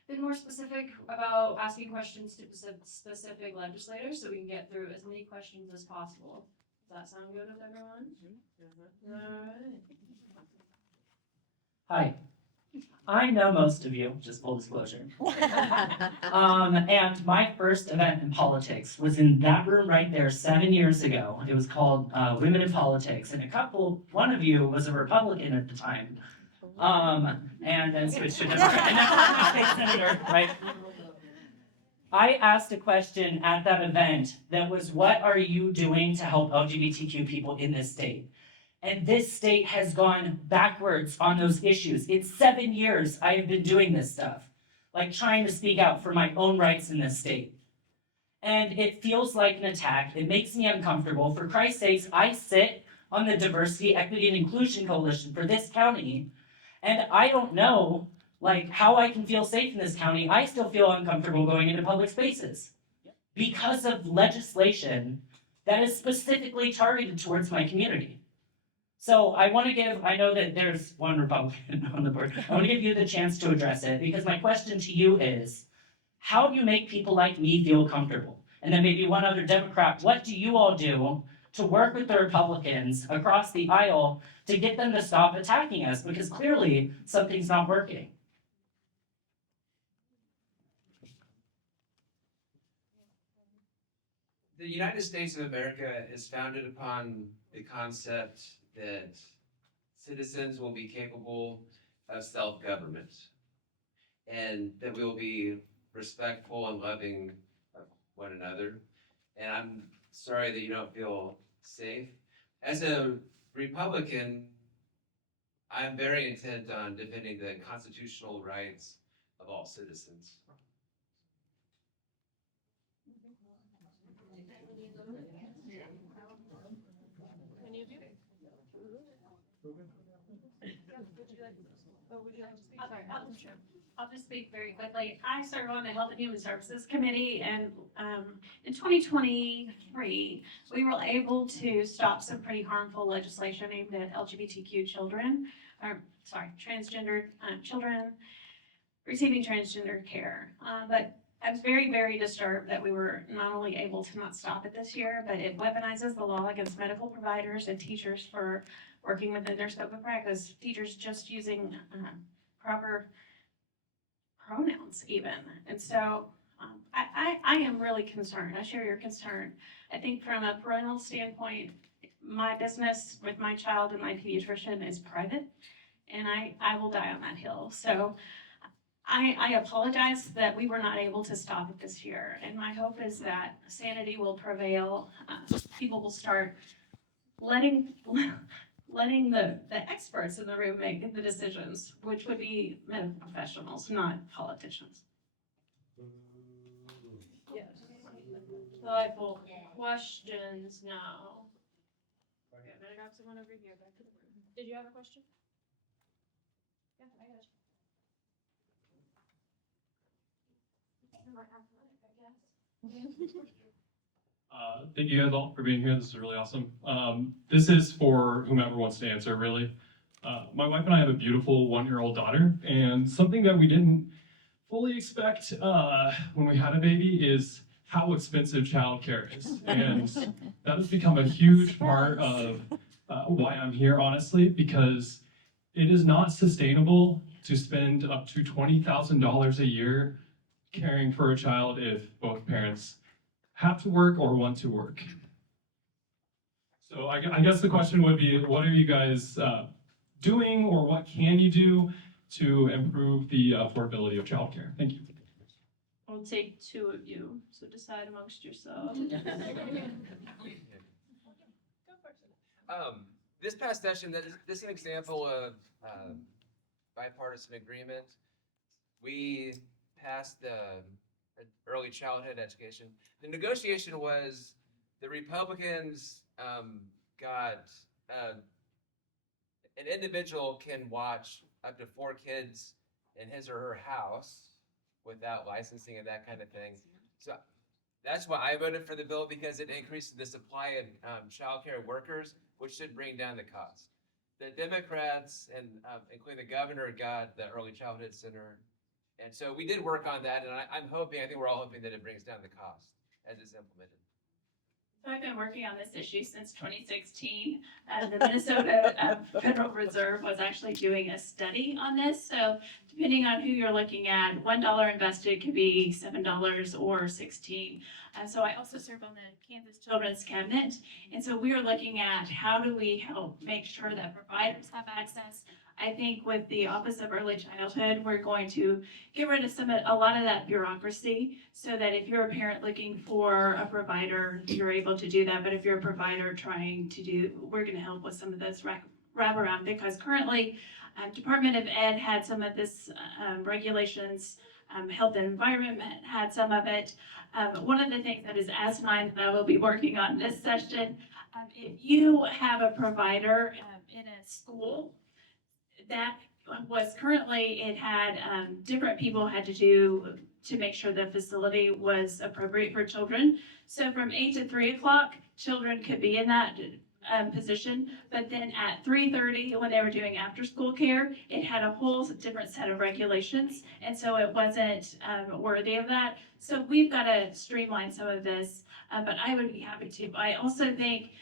been more specific about asking questions to specific legislators so we can get through as many questions as possible. Does that sound good with everyone? All right. Hi. I know most of you, just full disclosure. And my first event in politics was in that room right there 7 years ago. It was called Women in Politics, and one of you was a Republican at the time. And then switched to Democrat. And now I'm a state senator, right? I asked a question at that event that was, what are you doing to help LGBTQ people in this state? And this state has gone backwards on those issues. It's 7 years I have been doing this stuff, like trying to speak out for my own rights in this state. And it feels like an attack. It makes me uncomfortable. For Christ's sakes, I sit on the Diversity, Equity, and Inclusion Coalition for this county, and I don't know how I can feel safe in this county. I still feel uncomfortable going into public spaces because of legislation that is specifically targeted towards my community. So I know that there's one Republican on the board. I want to give you the chance to address it, because my question to you is, how do you make people like me feel comfortable? And then maybe one other Democrat, what do you all do to work with the Republicans across the aisle to get them to stop attacking us? Because clearly something's not working. The United States of America is founded upon the concept that citizens will be capable of self-government, and that we will be respectful and loving of one another. And I'm sorry that you don't feel safe. As a Republican, I'm very intent on defending the constitutional rights of all citizens. I'll just speak very quickly. I serve on the Health and Human Services Committee, and in 2023, we were able to stop some pretty harmful legislation aimed at LGBTQ children, or sorry, transgendered children receiving transgender care. But I was very, very disturbed that we were not only able to not stop it this year, but it weaponizes the law against medical providers and teachers for working within their scope of practice. Teachers just using proper pronouns even. And so I am really concerned. I share your concern. I think from a parental standpoint, my business with my child and my pediatrician is private, and I will die on that hill. So I apologize that we were not able to stop it this year. And my hope is that sanity will prevail. People will start letting the experts in the room make the decisions, which would be medical professionals, not politicians. Yes. Thoughtful questions now. Okay, I'm gonna grab someone over here. Back to the room. Did you have a question? Yeah, I got you. Thank you guys all for being here. This is really awesome. This is for whomever wants to answer, really. My wife and I have a beautiful 1-year-old daughter, and something that we didn't fully expect when we had a baby is how expensive childcare is. And that has become a huge part of why I'm here, honestly, because it is not sustainable to spend up to $20,000 a year caring for a child if both parents have to work or want to work. So I guess the question would be, what are you guys doing, or what can you do to improve the affordability of childcare? Thank you. I'll take two of you, so decide amongst yourselves. This past session, this is an example of bipartisan agreement. We passed the early childhood education. The negotiation was the Republicans got an individual can watch up to 4 kids in his or her house without licensing and that kind of thing. So that's why I voted for the bill, because it increases the supply of childcare workers, which should bring down the cost. The Democrats, and including the governor, got the early childhood center. And so we did work on that, and I think we're all hoping that it brings down the cost as it's implemented. So I've been working on this issue since 2016. The Minnesota Federal Reserve was actually doing a study on this. So depending on who you're looking at, $1 invested could be $7 or $16. So I also serve on the Kansas Children's Cabinet. And so we are looking at how do we help make sure that providers have access. I think with the Office of Early Childhood, we're going to get rid of a lot of that bureaucracy, so that if you're a parent looking for a provider, you're able to do that. But if you're a provider trying to do, we're going to help with some of this wraparound, because currently Department of Ed had some of this regulations, Health and Environment had some of it. One of the things that is asinine that I will be working on this session, if you have a provider in a school, that was currently, it had different people had to do to make sure the facility was appropriate for children. So from 8 to 3 o'clock, children could be in that position, but then at 3:30, when they were doing after school care, it had a whole different set of regulations, and so it wasn't worthy of that. So we've got to streamline some of this, but I would be happy to. I also think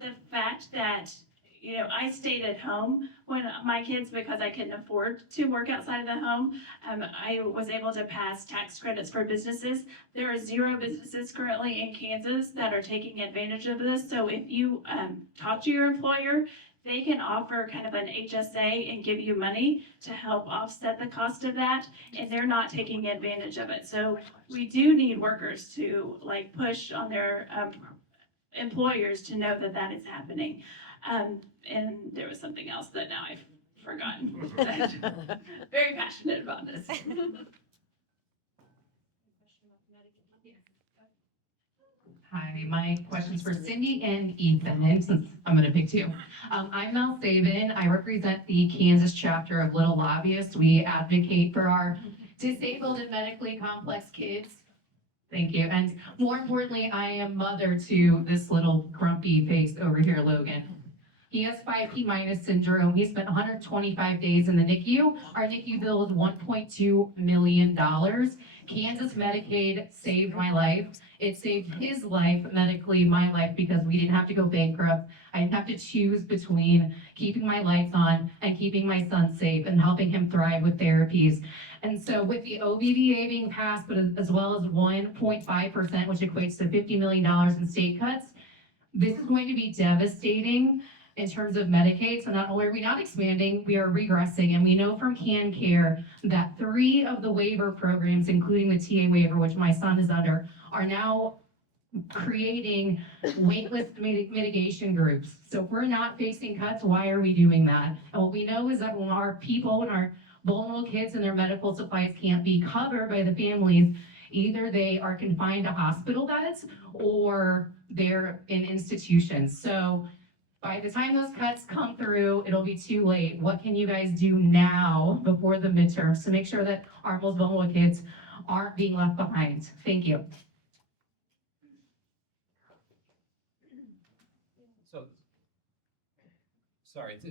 the fact that, you know, I stayed at home when my kids, because I couldn't afford to work outside of the home. I was able to pass tax credits for businesses. There are 0 businesses currently in Kansas that are taking advantage of this. So if you talk to your employer, they can offer kind of an HSA and give you money to help offset the cost of that, and they're not taking advantage of it. So we do need workers to push on their employers to know that that is happening. And there was something else that now I've forgotten. Very passionate about this. Hi, my question's for Cindy and Ethan, since I'm gonna pick two. I'm Mel Saban. I represent the Kansas chapter of Little Lobbyists. We advocate for our disabled and medically complex kids. Thank you. And more importantly, I am mother to this little grumpy face over here, Logan. He has 5P minus syndrome. He spent 125 days in the NICU. Our NICU bill is $1.2 million. Kansas Medicaid saved my life. It saved his life, medically my life, because we didn't have to go bankrupt. I didn't have to choose between keeping my lights on and keeping my son safe and helping him thrive with therapies. And so with the OBBA being passed, but as well as 1.5%, which equates to $50 million in state cuts, this is going to be devastating in terms of Medicaid. So not only are we not expanding, we are regressing. And we know from CanCare that 3 of the waiver programs, including the TA waiver, which my son is under, are now creating waitlist mitigation groups. So if we're not facing cuts, why are we doing that? And what we know is that when our people and our vulnerable kids and their medical supplies can't be covered by the families, either they are confined to hospital beds or they're in institutions. So by the time those cuts come through, it'll be too late. What can you guys do now before the midterms to make sure that our most vulnerable kids aren't being left behind? Thank you.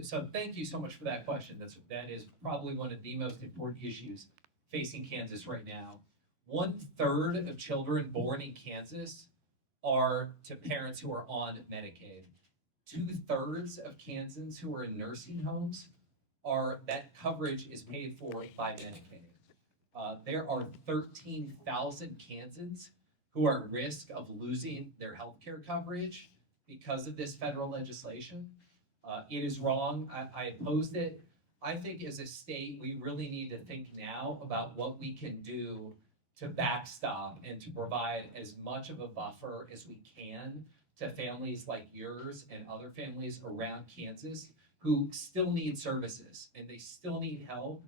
So thank you so much for that question. That is probably one of the most important issues facing Kansas right now. 1/3 of children born in Kansas are to parents who are on Medicaid. 2/3 of Kansans who are in nursing homes that coverage is paid for by Medicaid. There are 13,000 Kansans who are at risk of losing their health care coverage because of this federal legislation. It is wrong. I opposed it. I think as a state, we really need to think now about what we can do to backstop and to provide as much of a buffer as we can to families like yours and other families around Kansas who still need services and they still need help.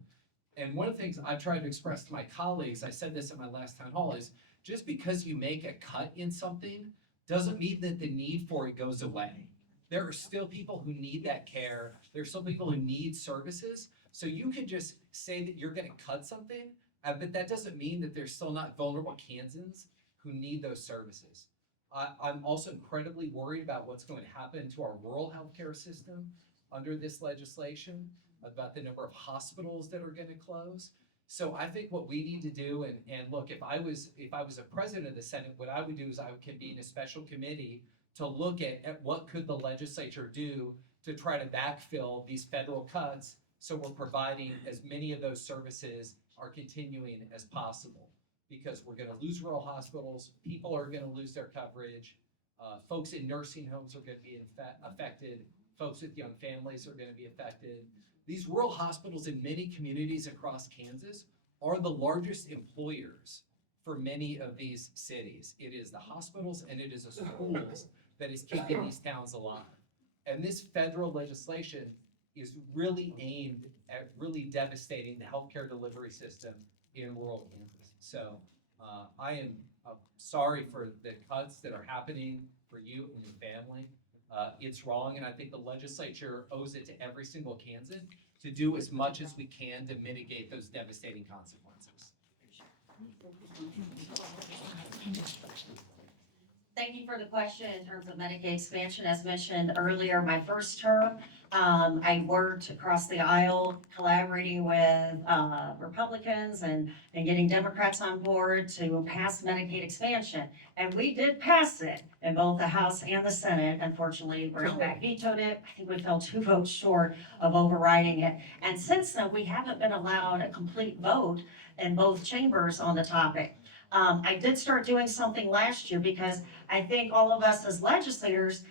And one of the things I've tried to express to my colleagues, I said this at my last town hall, is just because you make a cut in something doesn't mean that the need for it goes away. There are still people who need that care. There's still people who need services. So you could just say that you're going to cut something, but that doesn't mean that there's still not vulnerable Kansans who need those services. I'm also incredibly worried about what's going to happen to our rural healthcare system under this legislation, about the number of hospitals that are going to close. So I think what we need to do, and look, if I was a president of the Senate, what I would do is I would convene a special committee to look at what could the legislature do to try to backfill these federal cuts so we're providing as many of those services are continuing as possible. Because we're going to lose rural hospitals, people are going to lose their coverage, folks in nursing homes are going to be affected, folks with young families are going to be affected. These rural hospitals in many communities across Kansas are the largest employers for many of these cities. It is the hospitals and it is the schools that is keeping these towns alive. And this federal legislation is really aimed at really devastating the healthcare delivery system in rural Kansas. So I am sorry for the cuts that are happening for you and your family. It's wrong, and I think the legislature owes it to every single Kansan to do as much as we can to mitigate those devastating consequences. Thank you for the question in terms of Medicaid expansion. As mentioned earlier, my first term, I worked across the aisle collaborating with Republicans and getting Democrats on board to pass Medicaid expansion. And we did pass it in both the House and the Senate. Unfortunately, Brownback vetoed it. I think we fell 2 votes short of overriding it. And since then, we haven't been allowed a complete vote in both chambers on the topic. I did start doing something last year because I think all of us as legislators,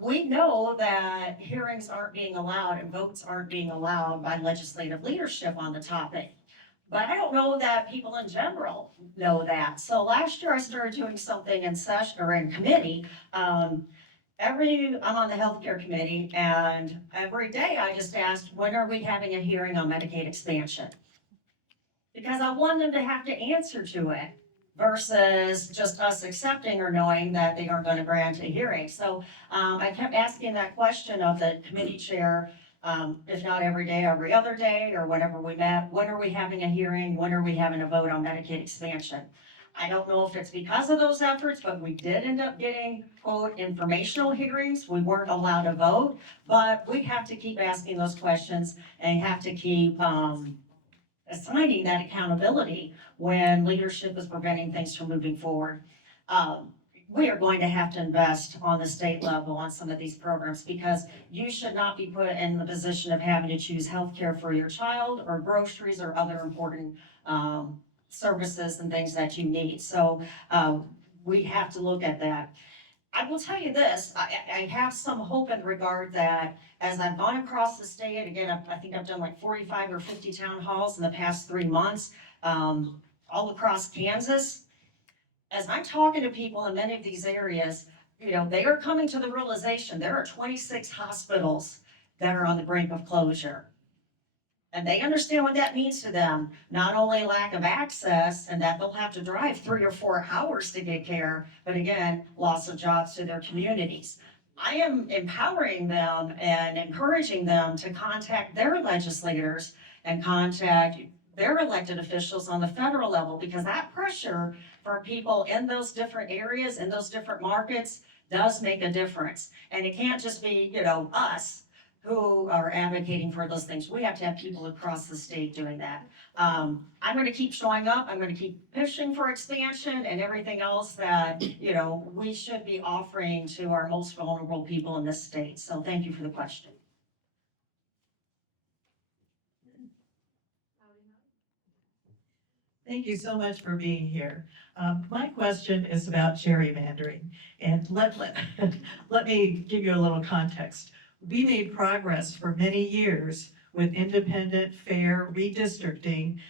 we know that hearings aren't being allowed and votes aren't being allowed by legislative leadership on the topic. But I don't know that people in general know that. So last year I started doing something in session or in committee, I'm on the healthcare committee, and every day I just asked, when are we having a hearing on Medicaid expansion? Because I want them to have to answer to it versus just us accepting or knowing that they aren't gonna grant a hearing. So, I kept asking that question of the committee chair, if not every day, every other day, or whenever we met, when are we having a hearing? When are we having a vote on Medicaid expansion? I don't know if it's because of those efforts, but we did end up getting, quote, informational hearings. We weren't allowed to vote, but we have to keep asking those questions and have to keep, assigning that accountability when leadership is preventing things from moving forward. We are going to have to invest on the state level on some of these programs because you should not be put in the position of having to choose healthcare for your child or groceries or other important services and things that you need. So we have to look at that. I will tell you this, I have some hope in regard that as I've gone across the state, again, I think I've done like 45 or 50 town halls in the past 3 months, all across Kansas. As I'm talking to people in many of these areas, you know, they are coming to the realization there are 26 hospitals that are on the brink of closure. And they understand what that means to them, not only lack of access and that they'll have to drive 3 or 4 hours to get care, but again, loss of jobs to their communities. I am empowering them and encouraging them to contact their legislators and contact their elected officials on the federal level, because that pressure for people in those different areas, in those different markets, does make a difference. And it can't just be, you know, us who are advocating for those things. We have to have people across the state doing that. I'm gonna keep showing up, I'm gonna keep pushing for expansion and everything else that, you know, we should be offering to our most vulnerable people in this state. So thank you for the question. Thank you so much for being here. My question is about gerrymandering, and let me give you a little context. We made progress for many years with independent, fair redistricting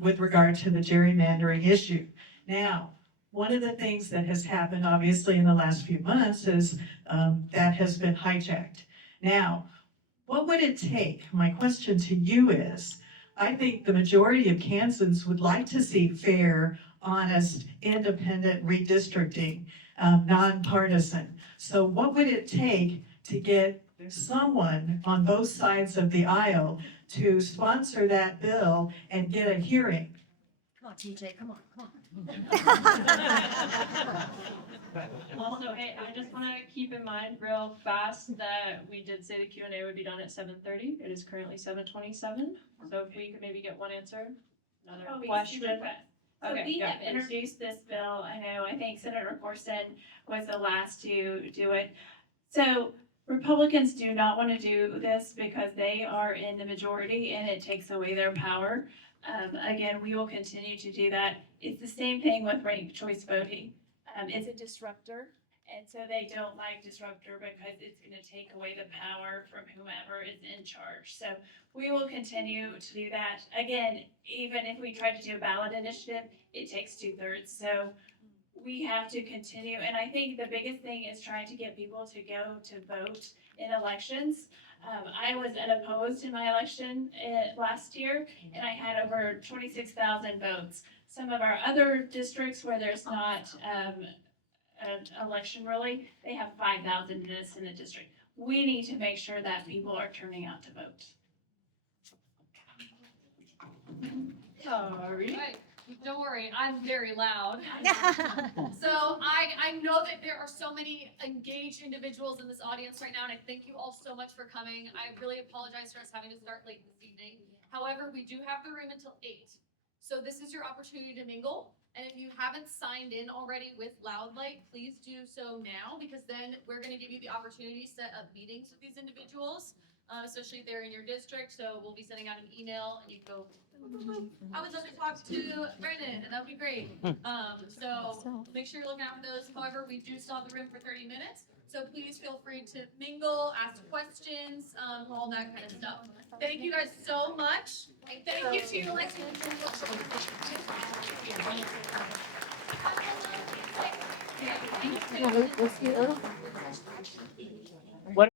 with regard to the gerrymandering issue. Now, one of the things that has happened, obviously, in the last few months is that has been hijacked. Now, what would it take? My question to you is, I think the majority of Kansans would like to see fair, honest, independent redistricting, nonpartisan. So what would it take to get someone on both sides of the aisle to sponsor that bill and get a hearing? Come on, TJ, come on. Also, hey, I just wanna keep in mind real fast that we did say the Q&A would be done at 7:30. It is currently 7:27, so if we could maybe get one answer, another Oh, question. So Okay, we yeah, have introduced this bill, I think Senator Corson was the last to do it. So Republicans do not want to do this because they are in the majority and it takes away their power. Again, we will continue to do that. It's the same thing with ranked choice voting. It's a disruptor, and so they don't like disruptor because it's gonna take away the power from whomever is in charge. So we will continue to do that. Again, even if we try to do a ballot initiative, it takes 2/3. So we have to continue, and I think the biggest thing is trying to get people to go to vote in elections. I was unopposed in my election last year, and I had over 26,000 votes. Some of our other districts where there's not an election really, they have 5,000 in the district. We need to make sure that people are turning out to vote. Sorry. Don't worry, I'm very loud. So I know that there are so many engaged individuals in this audience right now, and I thank you all so much for coming. I really apologize for us having to start late this evening. However, we do have the room until 8. So this is your opportunity to mingle. And if you haven't signed in already with Loudlight, please do so now, because then we're gonna give you the opportunity to set up meetings with these individuals, especially if they're in your district. So we'll be sending out an email and you go, I would love to talk to Brandon, and that would be great. So make sure you're looking out for those. However, we do still have the room for 30 minutes. So please feel free to mingle, ask questions, all that kind of stuff. Thank you guys so much. And thank you to your listeners.